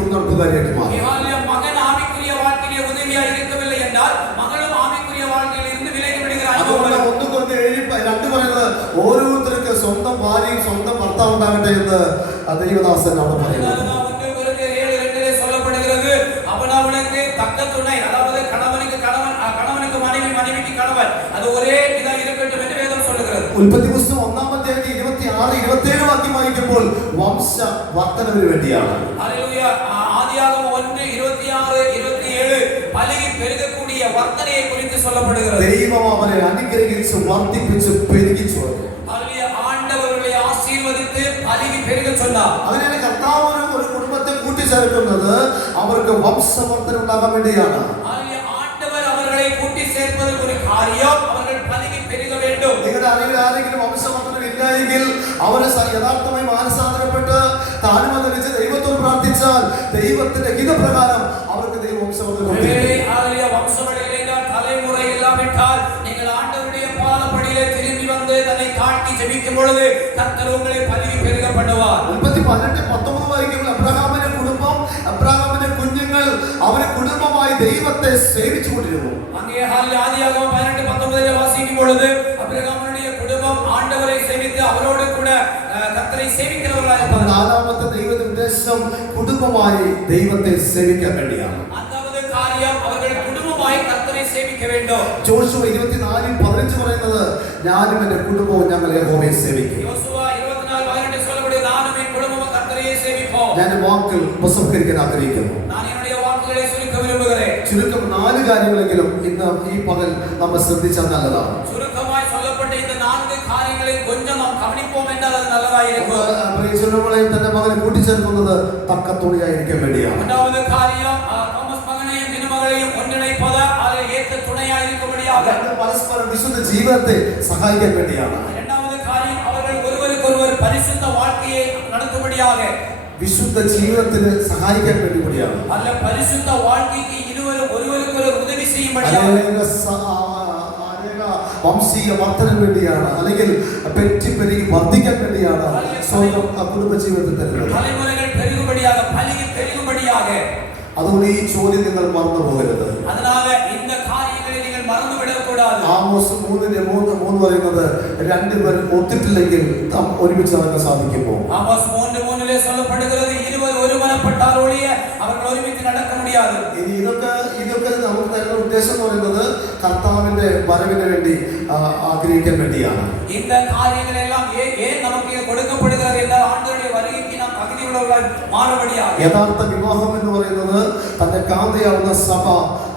துர்நடப்புகாரியாக மாறும். மகன் ஆவிக்குரிய வாழ்க்கையிலே உதவியா இருக்கவில்லை என்றால் மகளும் ஆவிக்குரிய வாழ்க்கையில் இருந்து விலகி விடுகிறார். അതുകൊണ്ട് 1 കൊരിന്ത്യർ 2 പറയുന്നത് ഓരോരുത്തർക്ക് സ്വന്തം ഭാര്യയും സ്വന്തം ഭർത്താവ് ഉണ്ടാകട്ടെ എന്ന് ദൈവദാസൻ അവിടെ പറയുന്നു. சொல்லப்படுகிறது அவனவனுக்கு தக்க துணை, அதாவது கணவனுக்கு கணவன், கணவனுக்கு மனைவி, மனைவிக்கு கணவன், அது ஒரே இதா இருக்கட்டும் என்று வேதம் சொல்லுகிறது. ഉൽപ്പത്തി പുസ്തകം 1-ാം അധ്യായത്തിൽ 26, 27 വാക്യം വായിക്കുമ്പോൾ വംശ വർദ്ധനവിന് വേണ്ടിയാണ്. ഹല്ലേലൂയ. ആദിയാകമം 1:26, 27 പലകി പെരുകக்கூடிய വർദ്ധനയെ കുറിച്ച് சொல்லப்படுகிறது. ദൈവം അവരെ അനുഗ്രഹിച്ച് വർദ്ധിപ്പിച്ച് പെരുകിച്ചു. ഹല്ലേലൂയ. ആണ്ടവരെ ആശീർവദിച്ച് പലകി പെരുക சொன்னார். അങ്ങനെ കർത്താവ് ഒരു കുടുംബത്തെ കൂട്ടിച്ചേർക്കുന്നത് അവർക്ക് വംശവർദ്ധന ഉണ്ടാകാൻ വേണ്ടിയാണ്. ഹല്ലേലൂയ. ആണ്ടവർ അവരെ കൂട്ടി ചേർப்பது ഒരു കാര്യം, അവർ പലകി പെരുക வேண்டும். നിങ്ങളുടെ അറിവിൽ ആരെങ്കിലും വംശവർദ്ധന ഇല്ലെങ്കിൽ അവർ യഥാർത്ഥമായി മാനസാന്തരപ്പെട്ട് താഴ്മ ധരിച്ച് ദൈവത്തോട് പ്രാർത്ഥിച്ചാൽ ദൈവത്തിന്റെ ഹിതപ്രകാരം അവർക്ക് ദൈവ വംശവർദ്ധന കൊടുക്കും. ഹല്ലേലൂയ. വംശവർദ്ധന തലമുറ ഇല്ലാவிட்டால் നിങ്ങൾ ആണ്ടവരുടെ പാദപടിയിലെ തിരുമ്പി വന്ന് തന്നെ കാട്ടി ജപിക്കും பொழுது കർത്താവ് നിങ്ങളെ പലകി പെരുക பண்ணுவார். 18-19 വായിക്കുമ്പോൾ അബ്രഹാമിന്റെ കുടുംബം, അബ്രഹാമിന്റെ കുഞ്ഞുങ്ങൾ അവരെ കുടുംബമായി ദൈവത്തെ സേവിച്ചുകൊണ്ടിരുന്നു. അങ്ങേ ആദിയാകമം 18-19 വാസിക്കും பொழுது അബ്രഹാമിന്റെ കുടുംബം ആണ്ടവരെ സേവിച്ച് അവരോട് കൂടെ കർത്താവെ സേവിക്കുന്നവരായിരുന്നു. നാലാമത്തെ ദൈവത്തിന്റെ ഉദ്ദേശം കുടുംബമായി ദൈവത്തെ സേവിക്കാൻ വേണ്ടിയാണ്. അതാவது കാര്യം അവർ കുടുംബമായി കർത്താവെ സേവിക്ക வேண்டும். ജോഷുവ 24:15 പറയുന്നത് ഞാനും എന്റെ കുടുംബവും ഞങ്ങൾ യഹോവയെ സേവിക്കും. യോശുവ 24:18 சொல்லப்படுகிறது நானும் என் குடும்பமும் கர்த்தரையே சேவிப்போம். ഞാൻ വാക്കുകൾ ഉപസംഹരിക്കാൻ ആഗ്രഹിക്കുന്നു. நான் என்னுடைய വാക്കുകളെ ചുരുക്ക വിരുമ്പുகிறேன். ചുരുക്കം 4 കാര്യങ്ങളെങ്കിലും ഇന്ന് ഈ പകൽ നമ്മൾ ശ്രദ്ധിച്ചാൽ നല്ലതാണ്. ചുരുക്കമായി சொல்லப்பட்ட இந்த 4 കാര്യങ്ങളിൽ கொஞ்சம் നാം കവനിപ്പോം എന്നാൽ അത് നല്ലതായിരിക്കും. പ്രിയപ്പെട്ടവരെ, തന്റെ മകനെ കൂട്ടിച്ചേർക്കുന്നത് തക്ക തുണയായിരിക്കാൻ വേണ്ടിയാണ്. രണ്ടാമത്തെ കാര്യം തോമസ് മകനെയും തിരുമകളെയും ഒന്നിണയിപ്പത് അത് ഏക തുണയായിരിക്കുമ്പടിயாக പരസ്പരം വിശുദ്ധ ജീവിതത്തെ സഹായിക്കാൻ വേണ്ടിയാണ്. രണ്ടാമത്തെ കാര്യം അവർ ഒരുവരുക്കൊരുവർ പരിശുദ്ധ வாழ்க்கையை നടത്തുമ്പടിயாக വിശുദ്ധ ജീവിതത്തിന് സഹായിക്കാൻ വേണ്ടി കൂടിയാണ്. അല്ല പരിശുദ്ധ வாழ்க்கைக்கு ഇരുവരും ഒരുവരുക്കൊരുവർ ഉദവി ചെയ്യുമ്പടിയാണ്. വംശീയ വർദ്ധന വേണ്ടിയാണ്, അല്ലെങ്കിൽ പെരുകി വർദ്ധിക്കാൻ വേണ്ടിയാണ് സ്വന്തം കുടുംബ ജീവിതത്തിൽ തരുന്നത്. അതുകൊണ്ട് ഈ ചോദ്യം നിങ്ങൾ മറന്നു പോകരുത്. ആമോസ് 3:3 പറയുന്നത് 2 പേർ ഒത്തിട്ടില്ലെങ്കിൽ ഒരുമിച്ച് നടക്കാൻ സാധിക്കുമോ? ആമോസ് 3:3 சொல்லப்படுகிறது ഇരുവർ ഒരുമനപ്പെട്ടാൽ ഒഴിയ അവർ ഒരുമിച്ച് നടക്കാൻ முடியாது. ഇനി ഇതൊക്കെ നമുക്ക് തരുന്ന ഉദ്ദേശം എന്ന് പറയുന്നത് കർത്താവിന്റെ വരവിന് വേണ്ടി ആഗ്രഹിക്കാൻ വേണ്ടിയാണ്. இந்த காரியங்களெல்லாம் ஏன் நமக்கு கொடுக்கப்படுகிறது என்றால் ஆண்டவருடைய வருகைக்கு நாம் தகுதியுள்ளவர்களாய் மாறும்படியாக. യഥാർത്ഥ വിവാഹം എന്ന് പറയുന്നത് തന്റെ കാന്തയാവുന്ന സഭ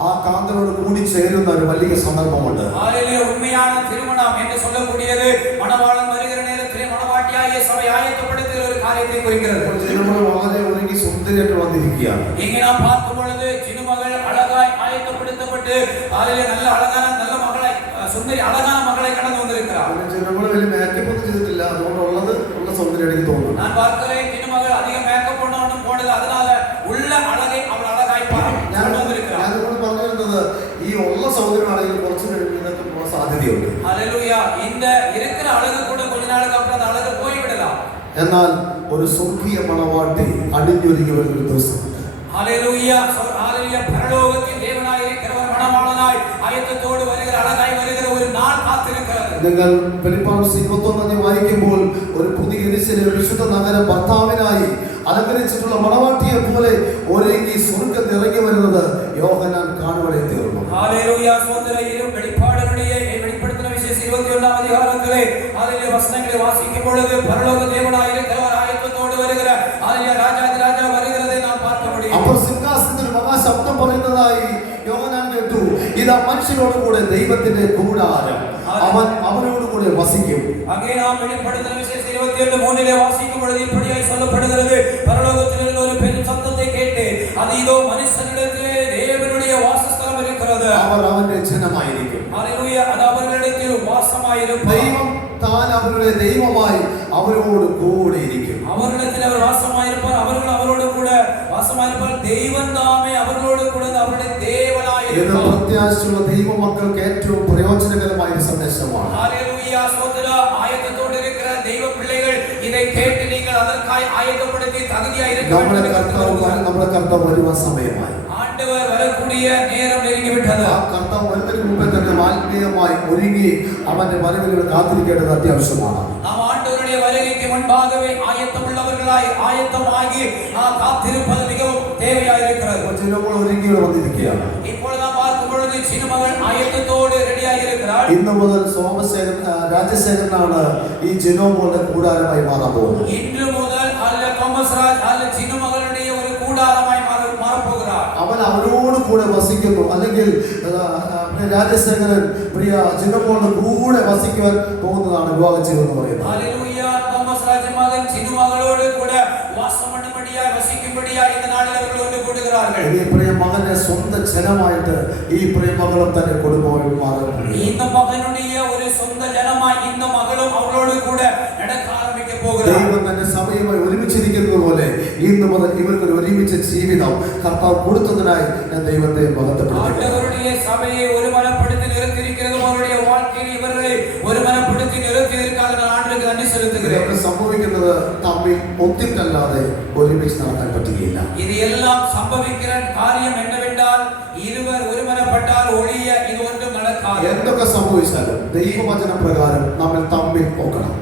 ആ കാന്തനോട് കൂടി ചേരുന്ന ഒരു വലിയ സന്ദർഭമുണ്ട്. ഹല്ലേലൂയ. ഉണ്മயான திருமணம் என்று சொல்லக்கூடியது மணவாளன் வருகிற நேரத்திலே மணவாட்டியாகிய சபை ஆயத்தப்படுத்துகிற ஒரு காரியத்தை குறிக்கிறது. നമ്മൾ വളരെ ഒരുങ്ങി സുന്ദരിയായിട്ട് വന്നിരിക്കുകയാണ്. இங்கே நாம் பார்க்கும் பொழுது சின்னமகள் அழகாய் ஆயத்தப்படுத்தப்பட்டு ஹல்லேலூயா நல்ல அழகான நல்ல மகளை സുന്ദരി അഴകാന മകളെ കടന്നു വന്നിരിക്കുകയാണ്. നമ്മൾ വലിയ മേക്കപ്പ് ഒന്നും ചെയ്തിട്ടില്ല, അതുകൊണ്ടുള്ളത് ഉള്ള സൗന്ദര്യം എനിക്ക് തോന്നുന്നു. ഞാൻ பார்க்கிறேன் சின்னமகள் அதிக மேக்கப் பண்ணணும் போடல, அதனால உள்ள அழகை அவள் அழகாய் கொண்டு வந்திருக்கிறாள். ഞാൻ നിങ്ങളോട് പറഞ്ഞു വരുന്നത് ഈ ഉള്ള സൗന്ദര്യമാണെങ്കിൽ കുറച്ച് കഴിഞ്ഞ് ഇതൊക്കെ പോകാൻ സാധ്യതയുണ്ട്. ഹല്ലേലൂയ. இந்த இருக்கிற அழகு கூட கொஞ்ச நாளுக்கு அப்புறம் அந்த அழகு போய் விடலாம். എന്നാൽ ഒരു സ്വർഗീയ മണവാട്ടി അണിഞ്ഞൊരുങ്ങി വരുന്ന ഒരു ദിവസമുണ്ട്. ഹല്ലേലൂയ. ഹല്ലേലൂയ. പരലോകത്തിൽ ദേവനായ இருக்கிறவர் മണവാളനായി ആയത്തത്തോട് വരുகிற അഴകായി വരുகிற ഒരു നാൾ കാത്തിരിക്കുന്നത്. നിങ്ങൾ ഫിലിപ്പിയർ 21 വായിക്കുമ്പോൾ ഒരു പുതിയ യെരൂശലേം വിശുദ്ധ നഗരം ഭർത്താവിനായി അലങ്കരിച്ചിട്ടുള്ള മണവാട്ടിയെ പോലെ ഒരുങ്ങി സ്വർഗ്ഗത്തിൽ ഇറങ്ങി വരുന്നത് യോഹന്നാൻ കാണുവാൻ തീർന്നു. ഹല്ലേലൂയ. സഹോദരരെ, വെളിപ്പെടുത്തുന്ന വിശേഷം 21-ാം അധ്യായത്തിലെ അതിലെ വചനങ്ങളെ വാസിക്കും പൊഴുது പരലോക ദേവനായ இருக்கிறவர் ആയത്തത്തോട് വരുகிற ഹല്ലേലൂയ രാജാ വരുகிறதை നാം பார்க்க முடியும். അപ്പോൾ സിംഹാസനത്തിൽ മഹാശബ്ദം പറയുന്നതായി യോഹന്നാൻ കേട്ടു, ഇതാ മനുഷ്യരോട് കൂടെ ദൈവത്തിന്റെ കൂടാരം, അവൻ അവനോട് കൂടെ വസിക്കും. அங்கே நாம் வெளிப்படுத்தின விசேஷம் 27:3 வாசிக்கும் பொழுது இப்படியாய் சொல்லப்படுகிறது, பரலோகத்திலிருந்து ஒரு பெரும் சத்தத்தை கேட்டு அது இதோ மனுஷனிடத்திலே தேவனுடைய வாசஸ்தலம் இருக்கிறது, അവർ അവന്റെ ജനമായിരിക്കും. ഹല്ലേലൂയ. അത് അവരുടെ വാസമായിരിക്കും. ദൈവം താൻ അവരുടെ ദൈവമായി അവരോട് കൂടെ ഇരിക്കും. അവരിടത്തിൽ അവർ വാസമായിരിപ്പാർ, അവர்கள் അവരോട് കൂടെ വാസമായിരിപ്പാർ. ദൈവം താമേ അവരോട് കൂടെ അവരുടെ ദേവനായിരിക്കും. ഇത് പ്രത്യാശയുള്ള ദൈവമക്കൾക്ക് ഏറ്റവും പ്രയോജനകരമായ സന്ദേശമാണ്. ഹല്ലേലൂയ. സഹോദര, ആയത്തത്തോടെ இருக்கிற ദൈവ പിള്ളകൾ ഇதை கேட்டு நீங்கள் அதற்காய் ஆயத்தப்படுத்தி தகுதியாய் இருக்க നമ്മുടെ வேண்டும் കർത്താവ് വരുവാൻ സമയമായി. ஆண்டவர் வரக்கூடிய நேரம் நெருங்கி விட்டது. ആ കർത്താവ് വരുന്നതിന് മുമ്പേ തന്നെ ആത്മീയമായി ഒരുങ്ങി അവന്റെ വരവിൽ കാത്തിരിക്കേണ്ടത് അത്യാവശ്യമാണ്. நாம் ஆண்டவருடைய வருகைக்கு முன்பாகவே ஆயத்தமுள்ளவர்களாய் ஆயத்தமாகி காத்திருப்பது மிகவும் தேவையாக இருக்கிறது. ജനങ്ങൾ ഒരുങ്ങി വന്നിരിക്കുകയാണ്. இப்பொழுது நாம் பார்க்கும் பொழுது சின்னமகள் ആയത്തത്തോடு റെഡിയായി இருக்கிறாள். ഇന്ന് മുതൽ രാജശേഖരനാണ് ഈ ജനോമോളുടെ കൂടാരമായി മാറാൻ പോകുന്നത്. இன்று முதல் அல்ல തോമസ് രാജ് அல்ல சின்னமகளுடைய ഒരു കൂടാരമായി മാറപ്പോகிறார். അവൻ അവരോട് കൂടെ വസിക്കുന്നു, അല്ലെങ്കിൽ രാജശേഖരൻ പ്രിയ ജനമോളുടെ കൂടെ വസിക്കുവാൻ പോകുന്നതാണ് വിവാഹ ജീവിതം എന്ന് പറയുന്നത്. ഹല്ലേലൂയ. തോമസ് രാജ് മകൻ ചിന്നമകളോട് കൂടെ വാസം பண்ணும்படியாய் വസിക്കുம்படிയാய் இந்த നാളിൽ അവர்கள் ஒன்று കൂടുகிறார்கள். ഈ പ്രിയ മകനെ സ്വന്തം ജനമായിട്ട് ഈ പ്രിയ മകളും തന്നെ കുടുംബവും മാറുന്നു. இந்த മകനുடைய ഒരു സ്വന്തം ജനമായി இந்த മകളും അവളോട് കൂടെ നടക്കാൻ ആരംഭിക്കാൻ പോകുகிறாർ. ദൈവം തന്നെ സഭയുമായി ഒരുമിച്ചിരിക്കുന്നത് പോലെ ഇന്ന് മുതൽ ഇവർക്ക് ഒരു ഒരുമിച്ച ജീവിതം കർത്താവ് കൊടുത്തതിനായി ഞാൻ ദൈവത്തെ മഹത്വപ്പെടുത്തുന്നു. ആണ്ടവരുടെ സഭയെ ഒരുമനപ്പെടുത്തി നിർത്തിയിരിക്കുന്നതും അവരുടെ வாழ்க்கைയിൽ ഇവരെ ഒരുമനപ്പെടുത്തി നിർത്തിയിരിക്കാൻ ആണ്ടവർക്ക് നന്ദി സെലുത്തുകയാണ്. ഇതൊക്കെ സംഭവിക്കുന്നത് തമ്മിൽ ഒത്തിട്ടല്ലാതെ ഒരുമിച്ച് നടക്കാൻ പറ്റുകയില്ല. ഇത് എല്ലാം സംഭവിക്കുന്ന കാര്യം എന്നവെന്നാൽ ഇരുവർ ഒരുമനപ്പെട്ടാൽ ഒഴിയ ഇതൊന്നും നടക്കാതെ. എന്തൊക്കെ സംഭവിച്ചാലും ദൈവവചന പ്രകാരം നമ്മൾ തമ്മിൽ പോകണം.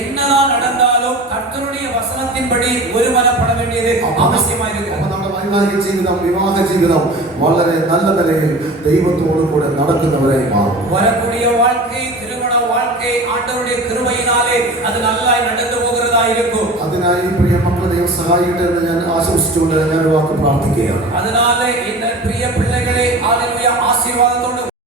എന്നതാ നടന്നാലും കർത്തരുடைய വചനത്തിൻപടി ഒരുമനപ്പെട വേണ്ടിയത് ആവശ്യമായിരിക്കുന്നു. നമ്മുടെ വൈവാഹിക ജീവിതം, വിവാഹ ജീവിതം വളരെ നല്ല നിലയിൽ ദൈവത്തോടു കൂടെ നടക്കുന്നവരായി മാറും. வரக்கூடிய வாழ்க்கை, திருமண வாழ்க்கை ஆண்டவருடைய கிருபையினாலே அது நல்லாய் நடந்து போகிறதாயிருக்கும். അതിനായി പ്രിയ മക്കളെ ദൈവം സഹായിക്കട്ടെ എന്ന് ഞാൻ ആശംസിച്ചുകൊണ്ട് ഞാൻ ഒരു വാക്ക് പ്രാർത്ഥിക്കുകയാണ്. அதனால இந்த பிரிய பிள்ளைகளே ஹalleluya ஆசீர்வாதத்தோடு